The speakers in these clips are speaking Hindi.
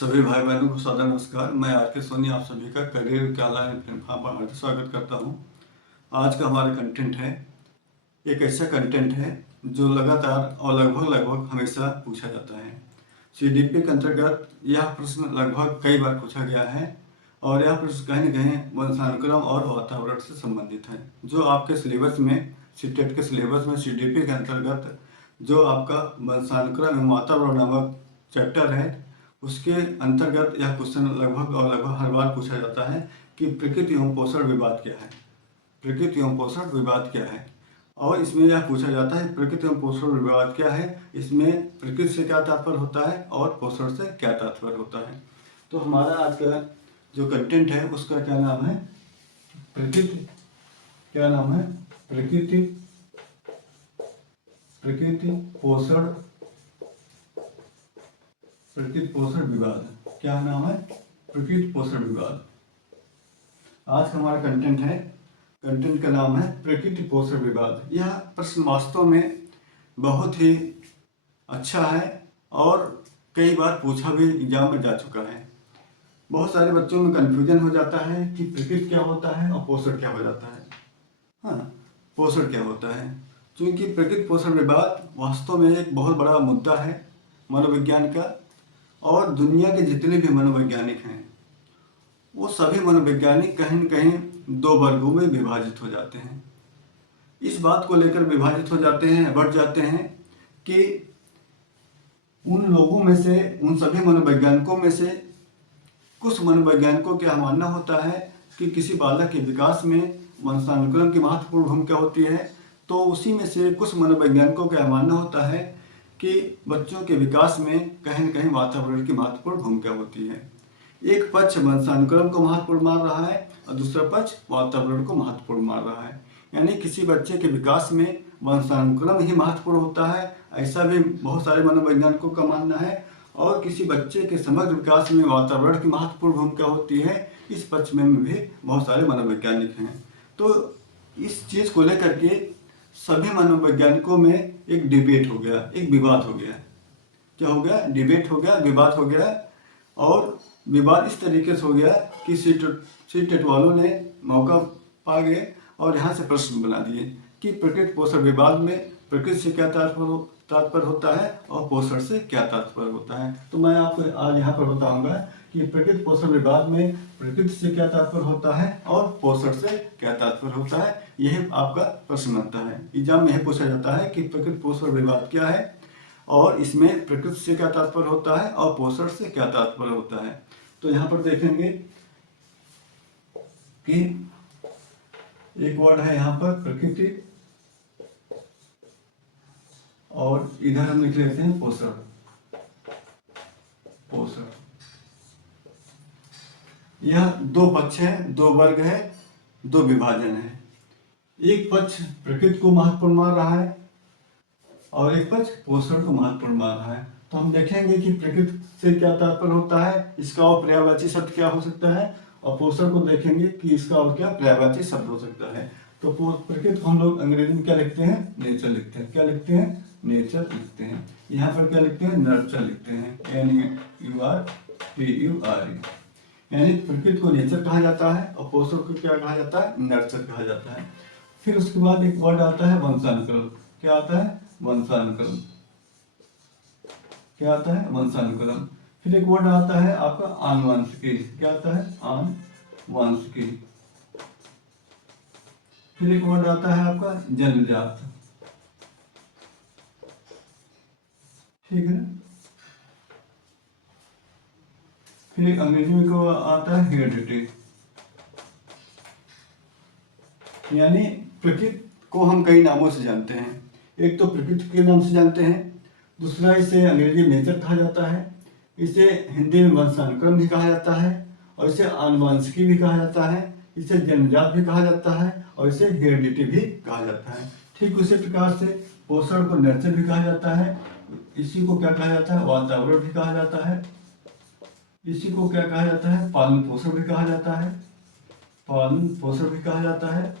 सभी भाई बहनों को सादर नमस्कार। मैं आर के सोनी आप सभी का करियर के ऑनलाइन प्लेटफॉर्म पर हार्दिक स्वागत करता हूं। आज का हमारा कंटेंट है, एक ऐसा कंटेंट है जो लगातार और लगभग हमेशा पूछा जाता है। सीडीपी के अंतर्गत यह प्रश्न लगभग कई बार पूछा गया है और यह प्रश्न कहीं न कहीं वंशानुक्रम और वातावरण से संबंधित है। जो आपके सिलेबस में, सीटेट के सिलेबस में सीडीपी के अंतर्गत जो आपका वंशानुक्रम एवं वातावरण नामक चैप्टर है, उसके अंतर्गत यह क्वेश्चन लगभग हर बार पूछा जाता है कि प्रकृति एवं पोषण विवाद क्या है। प्रकृति एवं पोषण विवाद क्या है, और इसमें यह पूछा जाता है प्रकृति एवं पोषण विवाद क्या है, इसमें प्रकृति से क्या तात्पर्य होता है और पोषण से क्या तात्पर्य होता है। तो हमारा आज का जो कंटेंट है उसका क्या नाम है, प्रकृति, क्या नाम है, प्रकृति पोषण विवाद। क्या नाम है, प्रकृति पोषण विवाद। आज का हमारा कंटेंट है, कंटेंट का नाम है प्रकृति पोषण विवाद। यह प्रश्न वास्तव में बहुत ही अच्छा है और कई बार पूछा भी एग्जाम में जा चुका है। बहुत सारे बच्चों में कन्फ्यूजन हो जाता है कि प्रकृति क्या होता है और पोषण क्या हो जाता है। हाँ, पोषण क्या होता है, क्योंकि प्रकृति पोषण विवाद वास्तव में एक बहुत बड़ा मुद्दा है मनोविज्ञान का, और दुनिया के जितने भी मनोवैज्ञानिक हैं वो सभी मनोवैज्ञानिक कहीं न कहीं दो वर्गों में विभाजित हो जाते हैं। इस बात को लेकर विभाजित हो जाते हैं, बढ़ जाते हैं कि उन लोगों में से, उन सभी मनोवैज्ञानिकों में से कुछ मनोवैज्ञानिकों का मानना होता है कि किसी बालक के विकास में वंशानुक्रम की महत्वपूर्ण भूमिका होती है, तो उसी में से कुछ मनोवैज्ञानिकों का मानना होता है कि बच्चों के विकास में कहीं न कहीं वातावरण की महत्वपूर्ण भूमिका होती है। एक पक्ष वंशानुक्रम को महत्वपूर्ण मान रहा है और दूसरा पक्ष वातावरण को महत्वपूर्ण मान रहा है। यानी किसी बच्चे के विकास में वंशानुक्रम ही महत्वपूर्ण होता है, ऐसा भी बहुत सारे मनोवैज्ञानिकों का मानना है, और किसी बच्चे के समग्र विकास में वातावरण की महत्वपूर्ण भूमिका होती है, इस पक्ष में भी बहुत सारे मनोवैज्ञानिक हैं। तो इस चीज़ को लेकर के सभी मनोवैज्ञानिकों में एक डिबेट हो गया, एक विवाद हो गया। क्या हो गया, डिबेट हो गया, विवाद हो गया। और विवाद इस तरीके से हो गया कि सीटेट वालों ने मौका पा गए और यहाँ से प्रश्न बना दिए कि प्रकृति पोषण विवाद में प्रकृति से क्या तात्पर्य होता है और पोषण से क्या तात्पर्य होता है। तो मैं आपको आज यहाँ पर बताऊंगा कि प्रकृति पोषण विवाद में प्रकृति से क्या तात्पर्य होता है और पोषण से क्या तात्पर्य होता है। यही आपका प्रश्न बनता है, एग्जाम में यही पूछा जाता है कि प्रकृति पोषण विवाद क्या है और इसमें प्रकृति से क्या तात्पर्य होता है और पोषण से क्या तात्पर्य होता है। तो यहाँ पर देखेंगे कि एक वर्ड है यहाँ पर प्रकृति, और इधर हम लिख लेते हैं पोषण। पोषण, यह दो पक्ष है, दो वर्ग है, दो विभाजन है। एक पक्ष प्रकृति को महत्वपूर्ण मान रहा है और एक पक्ष पोषण को महत्वपूर्ण मान रहा है। तो हम देखेंगे कि प्रकृति से क्या तात्पर्य होता है, इसका और पर्यायवाची शब्द क्या हो सकता है, और पोषण को देखेंगे कि इसका और क्या पर्यायवाची शब्द हो सकता है। तो प्रकृति को हम लोग अंग्रेजी में क्या लिखते हैं, नेचर लिखते हैं। क्या लिखते हैं, नेचर लिखते हैं। यहाँ पर क्या लिखते हैं, नर्चर लिखते हैं, NURTURE। यानी प्रकृति को नेचर कहा जाता है और पोषण को क्या कहा जाता है, नर्चर कहा जाता है। फिर उसके बाद एक वर्ड आता है वंशानुक्रम। क्या आता है, वंशानुक्रम। क्या आता है, वंशानुक्रम। फिर एक वर्ड आता है आपका आनुवंशिकी। क्या आता है, आनुवंशिकी। फिर एक वर्ड आता है आपका जन्मजात। ठीक है ना। फिर अंग्रेजी में को आता है हेरिडिटी। यानी प्रकृति को हम कई नामों से जानते हैं। एक तो प्रकृति के नाम से जानते हैं, दूसरा इसे अंग्रेजी में नेचर कहा जाता है, इसे हिंदी में वंशानुक्रम भी कहा जाता है, और इसे आनुवंशिकी भी कहा जाता है, इसे जन्मजात भी कहा जाता है, और इसे हेरिडिटी भी कहा जाता है। ठीक उसी प्रकार से पोषण को नर्चर भी कहा जाता है, इसी को क्या कहा जाता है, वातावरण भी कहा जाता है, इसी को क्या कहा जाता है, पालन पोषण भी कहा जाता है, पालन पोषण भी कहा जाता है,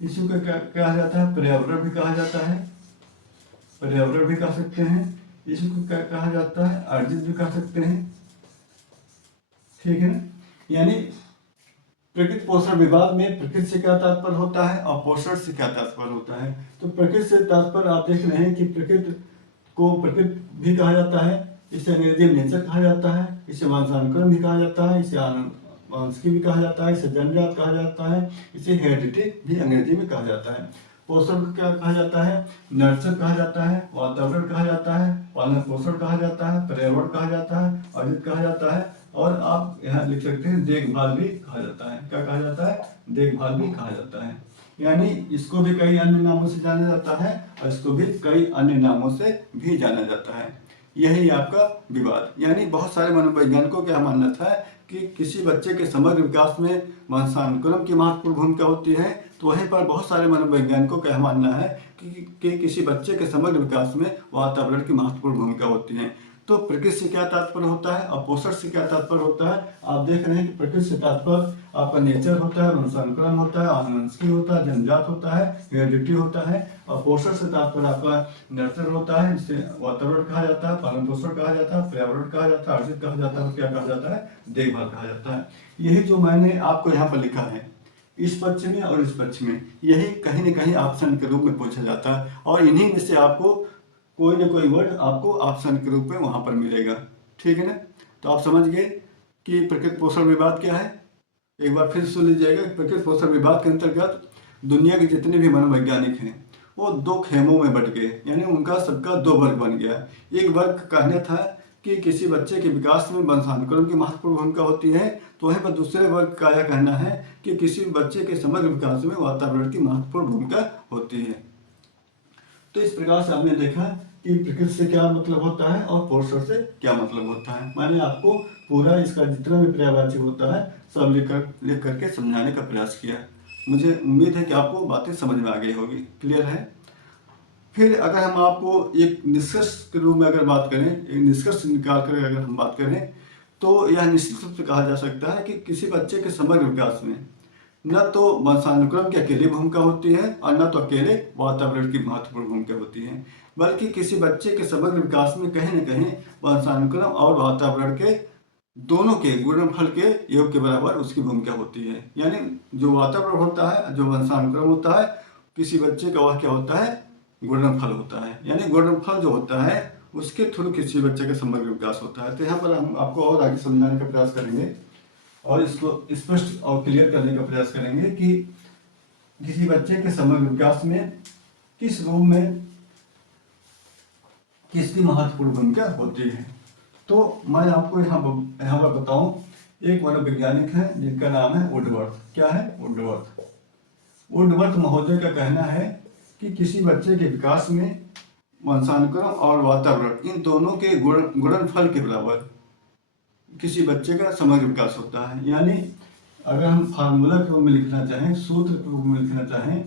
इसी को क्या कहा जाता है, पर्यावरण भी कहा जाता है, पर्यावरण भी कह सकते हैं। इसको क्या कहा जाता है, अर्जित भी कह सकते हैं, ठीक है ना। यानी प्रकृति पोषण विवाद में प्रकृति से क्या तात्पर्य होता है और पोषण से क्या तात्पर्य होता है। तो प्रकृति से तात्पर्य आप देख रहे हैं कि प्रकृति को प्रकृति भी कहा जाता है, इसे अंग्रेजी में नेचर कहा जाता है, इसे वंशानुक्रम भी कहा जाता है, इसे आनुवंशिकी भी कहा जाता है, इसे जन्मजात कहा जाता है, इसे हेरिडिटी भी अंग्रेजी में कहा जाता है। पोषण को क्या कहा जाता है, नर्चर कहा जाता है, वातावरण कहा जाता है, पालन पोषण कहा जाता है, पर्यावरण कहा जाता है, अर्जित कहा जाता है, और आप यहाँ लिख सकते हैं देखभाल भी कहा जाता है। क्या कहा जाता है, देखभाल भी कहा जाता है। यानी इसको भी कई अन्य नामों से जाना जाता है और इसको भी कई अन्य नामों से भी जाना जाता है। यही आपका विवाद। यानी बहुत सारे मनोवैज्ञानिकों का मानना था कि किसी बच्चे के समग्र विकास में वंशानुक्रम की महत्वपूर्ण भूमिका होती है, तो वहीं पर बहुत सारे मनोवैज्ञानिकों का मानना है कि किसी बच्चे के समग्र विकास में वातावरण की महत्वपूर्ण भूमिका होती है। तो प्रकृति से क्या तात्पर्य होता है और पोषण से क्या तात्पर्य होता है, आप देख रहे हैं कि प्रकृति से तात्पर्य आपका नेचर होता है, वंशानुक्रम होता है, आनुवंशिकी होता है, जन्मजात होता है, हेरिडिटी होता है, और पोषण से तात्पर्य आपका नर्चर होता है, जिसे वातावरण कहा जाता है, पालन पोषण कहा जाता है, पर्यावरण कहा जाता है, अर्जित कहा जाता है, और क्या कहा जाता है, देखभाल कहा जाता है। यही जो मैंने आपको यहाँ पर लिखा है, इस पक्ष में और इस पक्ष में, यही कहीं न कहीं ऑप्शन के रूप में पूछा जाता है, और इन्हीं में से आपको कोई ना कोई वर्ड आपको ऑप्शन के रूप में वहां पर मिलेगा, ठीक है ना। तो आप समझ गए कि प्रकृति पोषण विवाद क्या है। एक बार फिर सुन लीजिएगा। प्रकृति पोषण विवाद के अंतर्गत दुनिया के जितने भी मनोवैज्ञानिक हैं वो दो खेमों में बट गए, यानी उनका सबका दो वर्ग बन गया। एक वर्ग का कहना था कि किसी बच्चे के विकास में वंशानुक्रम की महत्वपूर्ण भूमिका होती है, तो वहीं पर दूसरे वर्ग का यह कहना है कि किसी बच्चे के समग्र विकास में वातावरण की महत्वपूर्ण भूमिका होती है। तो इस प्रकार से हमने देखा कि प्रकृति से क्या मतलब होता है और पोषण से क्या मतलब होता है। मैंने आपको पूरा इसका जितना भी पर्यायवाची होता है सब लिख करके समझाने का प्रयास किया। मुझे उम्मीद है कि आपको बातें समझ में आ गई होगी, क्लियर है। फिर अगर हम आपको एक निष्कर्ष के रूप में अगर बात करें, एक निष्कर्ष निकाल कर अगर हम बात करें, तो यह निश्चित रूप से कहा जा सकता है कि किसी बच्चे के समग्र विकास में न तो वंशानुक्रम की अकेली भूमिका होती है और न तो अकेले वातावरण की महत्वपूर्ण भूमिका होती है, बल्कि किसी बच्चे के समग्र विकास में कहीं न कहीं वंशानुक्रम और वातावरण के दोनों के गुणनफल के योग के बराबर उसकी भूमिका होती है। यानी जो वातावरण होता है, जो वंशानुक्रम होता है, किसी बच्चे का वह क्या होता है, गुणनफल होता है। यानी गुणनफल जो होता है उसके थ्रू किसी बच्चे का समग्र विकास होता है। तो यहाँ पर हम आपको और आगे समझाने का प्रयास करेंगे और इसको स्पष्ट और क्लियर करने का प्रयास करेंगे कि किसी बच्चे के समग्र विकास में किस रूप में किसकी महत्वपूर्ण भूमिका होती है। तो मैं आपको यहाँ पर बताऊं, एक मनोवैज्ञानिक है जिनका नाम है वुडवर्थ। क्या है, वुडवर्थ। वुडवर्थ महोदय का कहना है कि किसी बच्चे के विकास में वंशानुक्रम और वातावरण इन दोनों के गुणनफल के बराबर किसी बच्चे का समग्र विकास होता है। यानी अगर हम फार्मूला के रूप में लिखना चाहें, सूत्र के रूप में लिखना चाहें,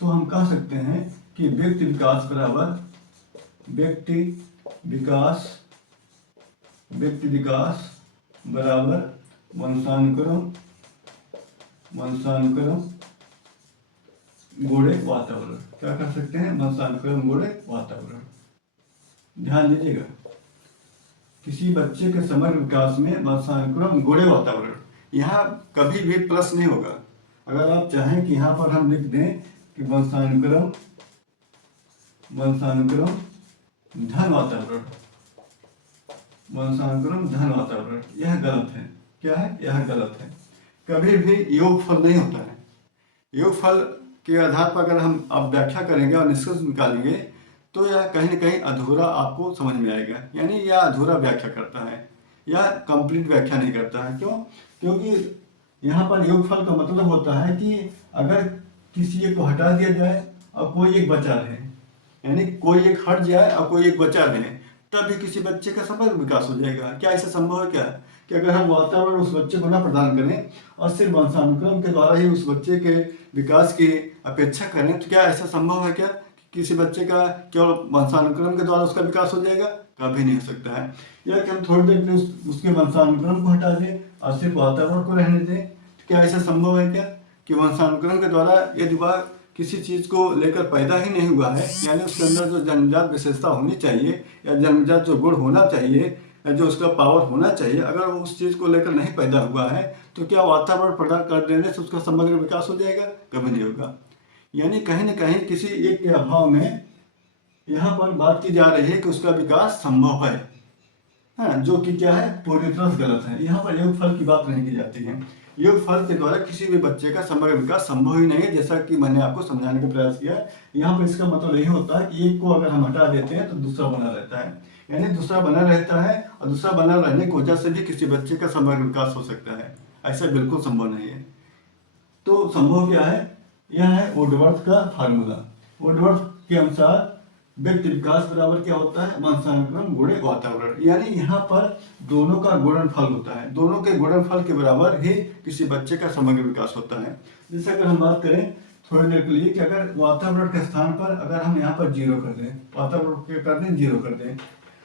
तो हम कह सकते हैं कि व्यक्ति विकास बराबर व्यक्ति विकास बराबर वंशानुक्रम गुणे वातावरण। क्या कर सकते हैं, वंशानुक्रम गुणे वातावरण। ध्यान दीजिएगा, किसी बच्चे के समग्र विकास में वंशानुक्रम गुणे वातावरण, यहाँ कभी भी प्लस नहीं होगा। अगर आप चाहें कि यहाँ पर हम लिख दें कि वंशानुक्रम धन वातावरण, यह गलत है। क्या है, यह गलत है। कभी भी योगफल नहीं होता है। योगफल के आधार पर अगर हम अब व्याख्या करेंगे और निष्कर्ष निकालेंगे तो यह कहीं न कहीं अधूरा आपको समझ में आएगा। यानी यह अधूरा व्याख्या करता है, यह कंप्लीट व्याख्या नहीं करता है। क्यों? क्योंकि यहाँ पर योगफल का मतलब होता है कि अगर किसी एक को हटा दिया जाए और कोई एक बचा रहे, यानी कोई एक हट जाए और कोई एक बचा रहे, तब भी किसी बच्चे का समग्र विकास हो जाएगा। क्या ऐसा संभव है क्या कि अगर हम वातावरण उस बच्चे को न प्रदान करें और सिर्फ वंशानुक्रम के द्वारा ही उस बच्चे के विकास की अपेक्षा करें, तो क्या ऐसा संभव है क्या किसी बच्चे का केवल वंशानुक्रम के द्वारा उसका विकास हो जाएगा? कभी नहीं हो सकता है। या कि हम थोड़ी देर के लिए उसके वंशानुक्रम को हटा दें और सिर्फ वातावरण को रहने दें, तो क्या ऐसा संभव है क्या कि वंशानुक्रम के द्वारा यदि वह किसी चीज़ को लेकर पैदा ही नहीं हुआ है, यानी उसके अंदर जो जन्मजात विशेषता होनी चाहिए या जन्मजात जो गुण होना चाहिए या जो उसका पावर होना चाहिए, अगर वो उस चीज़ को लेकर नहीं पैदा हुआ है तो क्या वातावरण प्रदान कर देने से उसका समग्र विकास हो जाएगा? कभी नहीं होगा। यानी कहीं ना कहीं किसी एक के अभाव में यहाँ पर बात की जा रही है कि उसका विकास संभव है, हाँ, जो कि क्या है, पूरी तरह से गलत है। यहाँ पर योगफल की बात नहीं की जाती है। योगफल के द्वारा किसी भी बच्चे का समग्र विकास संभव ही नहीं है, जैसा कि मैंने आपको समझाने का प्रयास किया। यहाँ पर इसका मतलब यही होता है कि एक को अगर हम हटा देते हैं तो दूसरा बना रहता है, यानी दूसरा बना रहता है और दूसरा बना रहने की वजह से भी किसी बच्चे का समग्र विकास हो सकता है। ऐसा बिल्कुल संभव नहीं है। तो संभव क्या है? यह है वुडवर्थ का फार्मूला। वुडवर्थ के अनुसार व्यक्ति विकास बराबर क्या होता है? वंशानुक्रम गुणे वातावरण। यानी यहाँ पर दोनों का गुणनफल होता है, दोनों के गुणनफल के बराबर ही किसी बच्चे का समग्र विकास होता है। जैसे अगर हम बात करें थोड़ी देर के लिए कि अगर वातावरण के स्थान पर अगर हम यहाँ पर जीरो कर दें, वातावरण के कर दें जीरो कर दें,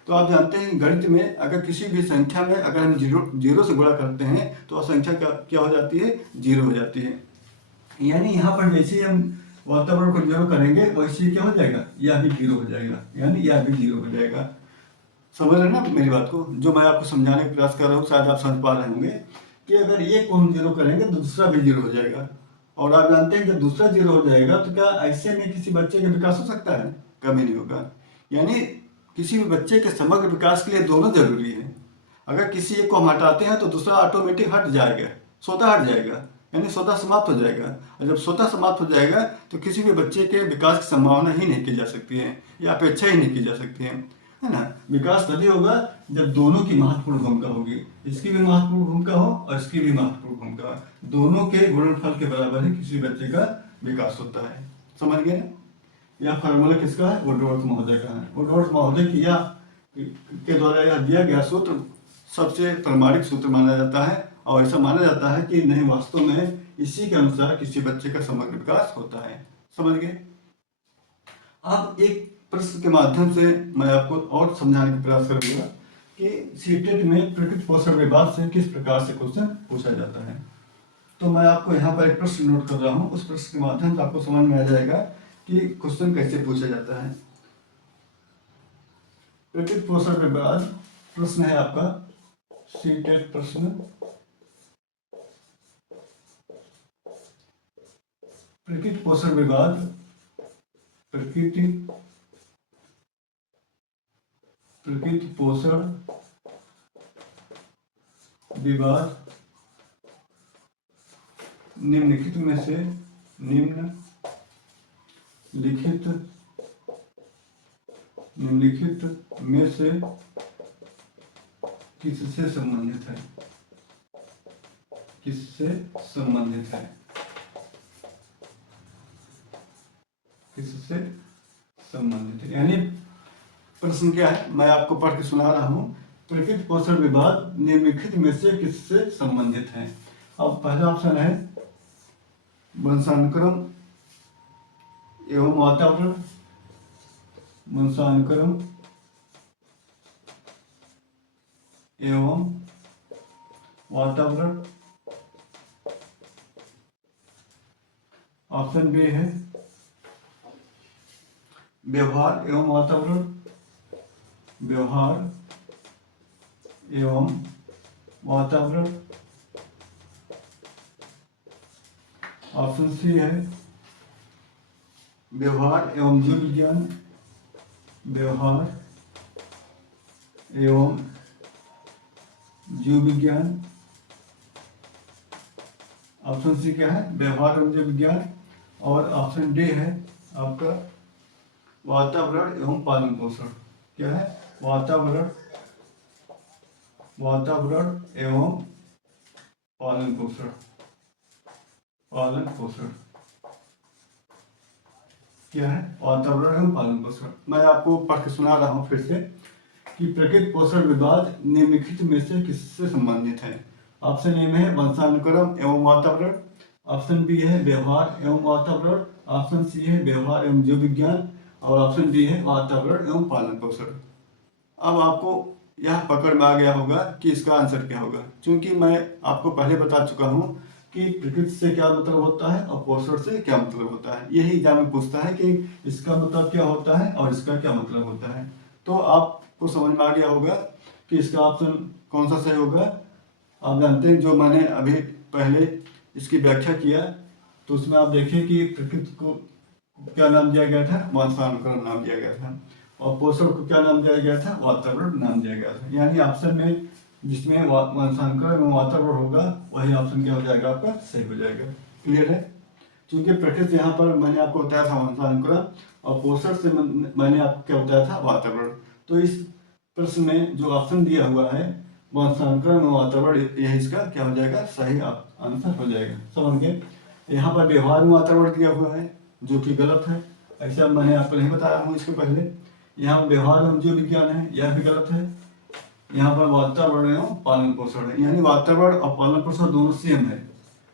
तो आप जानते हैं गणित में अगर किसी भी संख्या में अगर हम जीरो से गुणा करते हैं तो संख्या क्या हो जाती है? जीरो हो जाती है। यानी यहाँ पर जैसे हम वातावरण को जीरो करेंगे वैसे क्या हो जाएगा? यह भी जीरो हो जाएगा, यानी यह भी जीरो हो जाएगा। समझ रहे ना मेरी बात को? जो मैं आपको समझाने का प्रयास कर रहा हूँ शायद आप समझ पा रहे होंगे कि अगर ये को हम जीरो करेंगे तो दूसरा भी जीरो हो जाएगा। और आप जानते हैं जब दूसरा जीरो हो जाएगा तो क्या ऐसे में किसी बच्चे का विकास हो सकता है? कभी नहीं होगा। यानी किसी भी बच्चे के समग्र विकास के लिए दोनों जरूरी है। अगर किसी एक को हम हटाते हैं तो दूसरा ऑटोमेटिक हट जाएगा, स्वतः हट जाएगा, यानी स्वतः समाप्त हो जाएगा। और जब स्वतः समाप्त हो जाएगा तो किसी भी बच्चे के विकास की संभावना ही नहीं की जा सकती है या अपेक्षा ही नहीं की जा सकती है ना। विकास तभी होगा जब दोनों की महत्वपूर्ण भूमिका होगी, इसकी भी महत्वपूर्ण भूमिका हो और इसकी भी महत्वपूर्ण भूमिका हो। दोनों के गुणनफल के बराबर ही किसी बच्चे का विकास होता है। समझ गए ना? यह फार्मूला किसका है? वुडवर्थ महोदय का है। वुडवर्थ महोदय के द्वारा यह दिया गया सूत्र सबसे प्रामाणिक सूत्र माना जाता है और ऐसा माना जाता है कि नहीं, वास्तव में इसी के अनुसार किसी बच्चे का समग्र विकास होता है। समझ गए? अब एक प्रश्न के माध्यम से मैं आपको और समझाने का प्रयास करूंगा कि सीटेट में प्रकृति पोषण विभाग से किस प्रकार से क्वेश्चन पूछा जाता है। तो मैं आपको यहाँ पर एक प्रश्न नोट कर रहा हूँ, उस प्रश्न के माध्यम से आपको समझ में आ जाएगा कि क्वेश्चन कैसे पूछा जाता है। प्रकृति पोषण विभाग प्रश्न है आपका सीटेट प्रश्न। प्रकृति पोषण विभाग, प्रकृति पोषण विभाग निम्नलिखित में से किससे संबंधित है? किससे संबंधित है? किससे संबंधित है? यानी प्रश्न क्या है, मैं आपको पढ़ के सुना रहा हूं। प्रकृति पोषण विभाग निम्नलिखित में से किससे संबंधित है? अब पहला ऑप्शन है वंशानुक्रम एवं वातावरण, वंशानुक्रम एवं वातावरण। ऑप्शन बी है व्यवहार एवं वातावरण, व्यवहार एवं वातावरण। ऑप्शन सी है व्यवहार एवं जीव विज्ञान, व्यवहार एवं जीव विज्ञान। ऑप्शन सी क्या है? व्यवहार एवं जीव विज्ञान। और ऑप्शन डी है आपका वातावरण एवं पालन पोषण। क्या है? वातावरण एवं पालन पोषण। क्या है? वातावरण एवं पालन पोषण। मैं आपको पढ़ के सुना रहा हूँ फिर से कि प्रकृति पोषण विभाग निम्नलिखित में से किससे संबंधित है? ऑप्शन ए में है वंशानुक्रम एवं वातावरण, ऑप्शन बी है व्यवहार एवं वातावरण, ऑप्शन सी है व्यवहार एवं जीव विज्ञान और ऑप्शन डी है वातावरण एवं पालन पोषण। अब आपको यह पकड़ में आ गया होगा कि इसका आंसर क्या होगा, क्योंकि मैं आपको पहले बता चुका हूँ कि प्रकृति से क्या मतलब होता है और पोषण से क्या मतलब होता है। यही एग्जाम में पूछता है कि इसका मतलब क्या होता है और इसका क्या मतलब होता है। तो आपको समझ में आ गया होगा कि इसका ऑप्शन कौन सा सही होगा। आप जानते हैं जो मैंने अभी पहले इसकी व्याख्या किया, तो उसमें आप देखें कि प्रकृति को क्या नाम दिया गया था, वातावरण नाम दिया गया था, और पोषण को क्या नाम दिया गया था, वातावरण नाम दिया गया था। यानी ऑप्शन में जिसमें वंशानुक्रम में वातावरण होगा वही ऑप्शन क्या हो जाएगा, आपका सही हो जाएगा। क्लियर है। क्योंकि प्रकृति यहाँ पर मैंने आपको बताया था वंशानुक्रम, और पोषण से मैंने आपको क्या बताया था, वातावरण। तो इस प्रश्न में जो ऑप्शन दिया हुआ है वंशानुक्रम में वातावरण, यह इसका क्या हो जाएगा, सही आंसर हो जाएगा। समझ गए। यहाँ पर व्यवहार में वातावरण दिया हुआ है जो कि गलत है, ऐसा मैंने आपको नहीं बताया हूँ इसके पहले। यहाँ व्यवहार में जो विज्ञान है यह भी गलत है। यहाँ पर वातावरण एवं पालन पोषण है, यानी वातावरण और पालन पोषण दोनों सेम है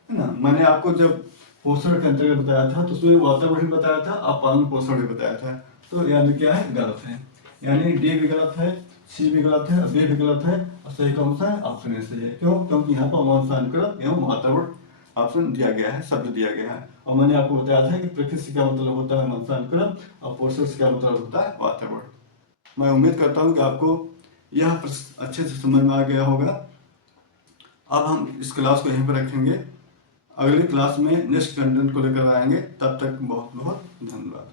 ना। मैंने आपको जब पोषण के अंतर्गत बताया था तो उसमें वातावरण भी बताया था और पालन पोषण भी बताया था। तो यानी क्या है, गलत है। यानी डी भी गलत है, सी भी गलत है, बी भी गलत है, और सही कौन सा है, ऑप्शन ए सही है। क्यों? क्योंकि यहाँ पर वंशानुक्रम एवं वातावरण ऑप्शन दिया गया है, शब्द दिया गया है। और मैंने आपको बताया था कि प्रकृति से क्या मतलब होता है, वंशानुक्रम, और पोषण से क्या मतलब होता है, वातावरण। मैं उम्मीद करता हूँ कि आपको यह प्रश्न अच्छे से समझ में आ गया होगा। अब हम इस क्लास को यहीं पर रखेंगे, अगली क्लास में नेक्स्ट कंटेंट को लेकर आएंगे। तब तक बहुत बहुत धन्यवाद।